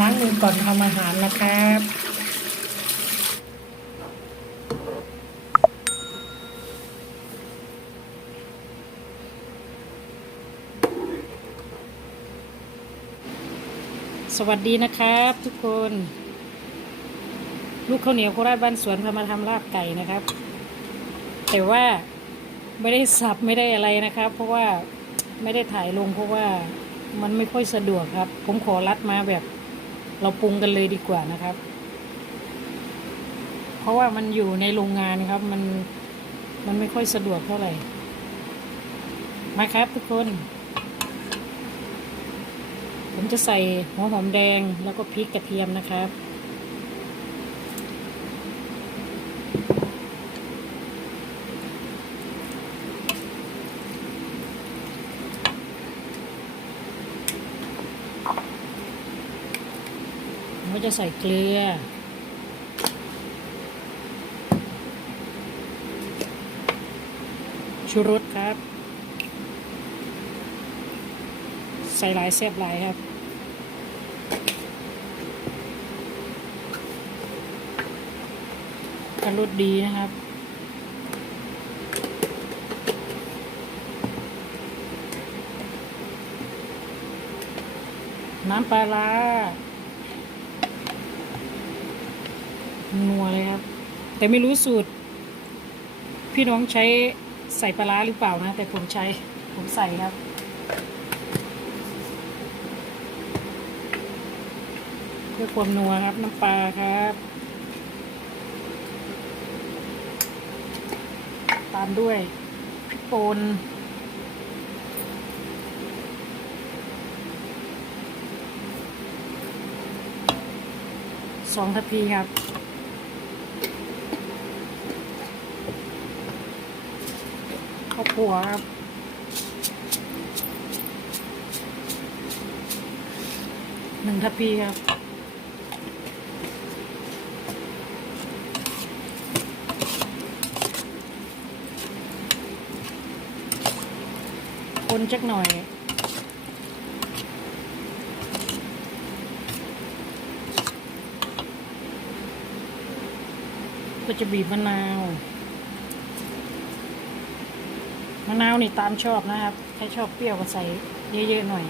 ล้างมือก่อนทำอาหารนะครับสวัสดีนะครับ ทุกคน ลูกข้าวเหนียวโคราชบ้านสวนพามาทำลาบไก่นะครับ แต่ว่าไม่ได้สับไม่ได้อะไรนะครับ เพราะว่าไม่ได้ถ่ายลงเพราะว่ามันไม่ค่อยสะดวกครับ ผมขอรัดมาแบบ เราปรุงกันเลยดีกว่านะครับ เพราะว่ามันอยู่ในโรงงานครับ มันมันไม่ค่อยสะดวกเท่าไหร่ มาครับทุกคน ผมจะใส่หัวหอมแดงแล้วก็พริกกระเทียมนะครับ ก็จะใส่เกลือ ชูรสครับ ใส่หลายแซ่บหลายครับกันรสดีนะครับน้ำปลาร้า นัวเลยครับ แต่ไม่รู้สูตร พี่น้องใช้ใส่ปลาร้าหรือเปล่านะ แต่ผมใช้ผมใส่ครับ เพื่อความนัวครับน้ำปลาครับ ตามด้วยพริกป่นสองทัพพีครับ ข้าวผัวครับหนึ่งทัพพีครับคนจักหน่อยก็จะบีบมะนาว มะนาวนี่ตามชอบนะครับ ใครชอบเปรี้ยวก็ใส่เยอะๆหน่อย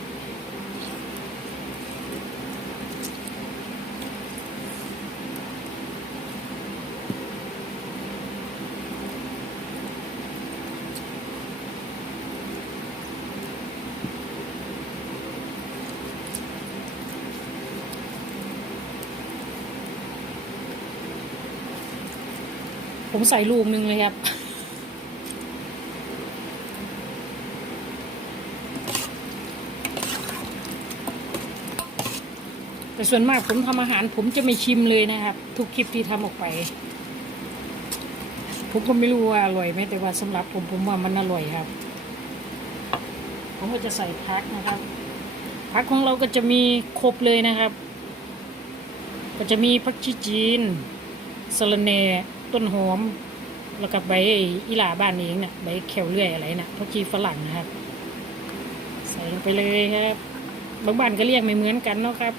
ผมใส่ลูกนึงเลยครับ แต่ส่วนมากผมทำอาหาร ผมจะไม่ชิมเลยนะครับ ทุกคลิปที่ทำออกไป ผมก็ไม่รู้ว่าอร่อยไหมแต่ว่าสำหรับผมผมว่ามันอร่อยครับ ผมก็จะใส่พักนะครับพักของเราก็จะมีครบเลยนะครับ ก็จะมีผักชีจีนสะระแหน่ต้นหอม แล้วก็ใบอีหลาบ้านเองเนี่ยใบแขวเลื่อยอะไรนะผักชีฝรั่งนะครับ ใส่ลงไปเลยครับบางบ้านก็เรียกไม่เหมือนกันเนาะครับ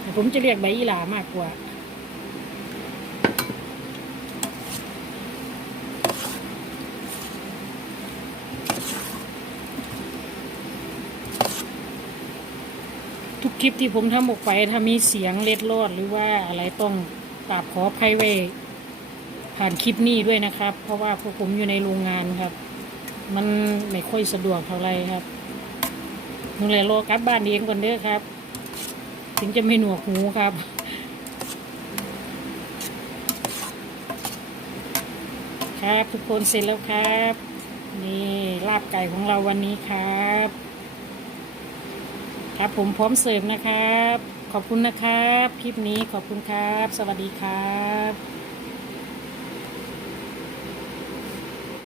แต่ ผมจะเรียกใบอีหลามากกว่า ทุกคลิปที่ผมทำออกไปถ้ามีเสียงเล็ดลอดหรือว่าอะไรต้องกราบขอภัยไว้ผ่านคลิปนี้ด้วยนะครับ เพราะว่าพวกผมอยู่ในโรงงานครับ มันไม่ค่อยสะดวกเท่าไรครับนึงเลยรอกลับบ้านเองก่อนเด้อครับ ถึงจะไม่หนวกหูครับ ครับทุกคนเสร็จแล้วครับ นี่ลาบไก่ของเราวันนี้ครับ ครับผมพร้อมเสิร์ฟนะครับ ขอบคุณนะครับ คลิปนี้ขอบคุณครับ สวัสดีครับ